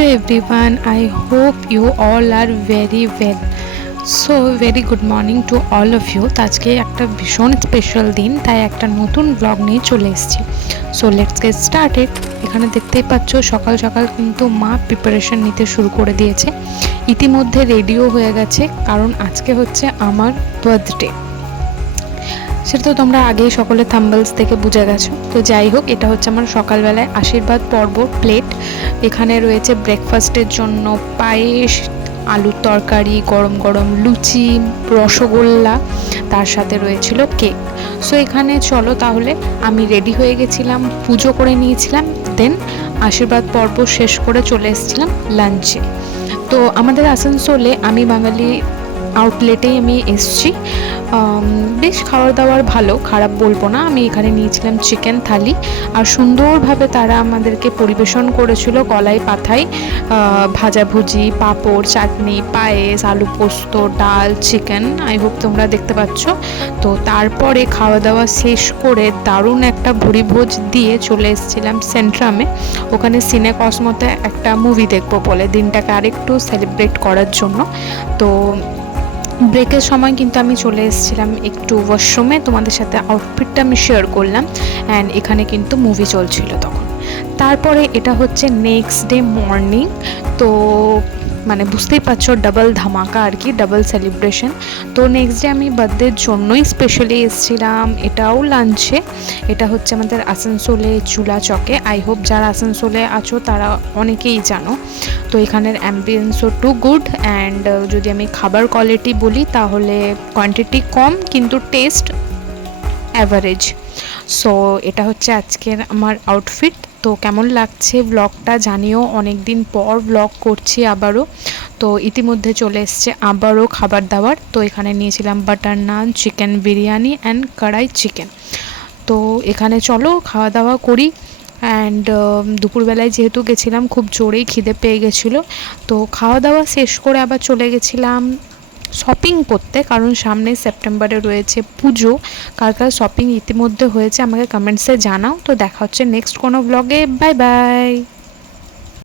Hello everyone, I hope you all are very well. So very good morning to all of you. আজকে একটা ভীষণ special দিন, তাই একটা নতুন ব্লগ নিয়ে চলে এসেছি। So let's get started. এখানে দেখতেই পাচ্ছ সকাল সকাল কিন্তু মা প্রিপারেশন নিতে শুরু করে দিয়েছে। ইতিমধ্যে রেডিও হয়ে গেছে, কারণ আজকে হচ্ছে আমার বার্থডে। সেটা তো তোমরা আগেই সকলে থাম্বলস থেকে বুঝে গেছো। তো যাই হোক, এটা হচ্ছে আমার সকালবেলায় আশীর্বাদ পর্ব প্লেট। এখানে রয়েছে ব্রেকফাস্টের জন্য পায়েস, আলুর তরকারি, গরম গরম লুচি, রসগোল্লা, তার সাথে রয়েছিল কেক। সো এখানে চলো তাহলে, আমি রেডি হয়ে গেছিলাম, পুজো করে নিয়েছিলাম, দেন আশীর্বাদ পর্ব শেষ করে চলে এসেছিলাম লাঞ্চে। তো আমাদের আসানসোলে আমি বাঙালি আউটলেটেই আমি এসছি। বেশ খাওয়ার দাওয়ার ভালো, খারাপ বলবো না। আমি এখানে নিয়েছিলাম চিকেন থালি, আর সুন্দরভাবে তারা আমাদেরকে পরিবেশন করেছিল কলাই পাতায় ভাজাভুজি, পাঁপড়, চাটনি, পায়েস, আলু পোস্ত, ডাল, চিকেন। আই হোপ তোমরা দেখতে পাচ্ছ। তো তারপরে খাওয়া দাওয়া শেষ করে দারুণ একটা ভুরিভোজ দিয়ে চলে এসেছিলাম সেন্ট্রামে। ওখানে সিনে কসমোতে একটা মুভি দেখবো বলে, দিনটাকে আরেকটু সেলিব্রেট করার জন্য। তো ব্রেকের সময় কিন্তু আমি চলে এসেছিলাম একটু ওয়াশরুমে, তোমাদের সাথে আউটফিটটা আমি শেয়ার করলাম। অ্যান্ড এখানে কিন্তু মুভি চলছিল তখন। তারপরে এটা হচ্ছে নেক্সট ডে মর্নিং। তো মানে বুঝতেই পারছো, ডাবল ধামাকা আর কি, ডাবল সেলিব্রেশন। তো নেক্সট ডে আমি বার্থডের জন্যই স্পেশালি এসেছিলাম, এটাও লাঞ্চে। এটা হচ্ছে আমাদের আসানসোলে চুলা চকে। আই হোপ যারা আসানসোলে আছো তারা অনেকেই জানো। তো এখানের অ্যাম্বিয়েন্সও টু গুড। অ্যান্ড যদি আমি খাবার কোয়ালিটি বলি তাহলে কোয়ান্টিটি কম, কিন্তু টেস্ট অ্যাভারেজ। সো এটা হচ্ছে আজকের আমার আউটফিট। তো কেমন লাগছে ব্লগটা জানিও, অনেক দিন পর ব্লগ করছি আবারও। তো ইতিমধ্যে চলে এসছে আবারও খাবার দাবার। তো এখানে নিয়েছিলাম butter naan, chicken biryani and kadai chicken. তো এখানে চলো খাওয়া দাওয়া করি। অ্যান্ড দুপুরবেলায় যেহেতু গেছিলাম, খুব জোরেই খিদে পেয়ে গেছিলো। তো খাওয়া দাওয়া শেষ করে আবার চলে গেছিলাম শপিং করতে, কারণ সামনে সেপ্টেম্বরে রয়েছে পুজো। কার কার শপিং ইতিমধ্যে হয়েছে আমাকে কমেন্টসে জানাও। তো দেখা হচ্ছে নেক্সট কোনো ব্লগে। Bye bye.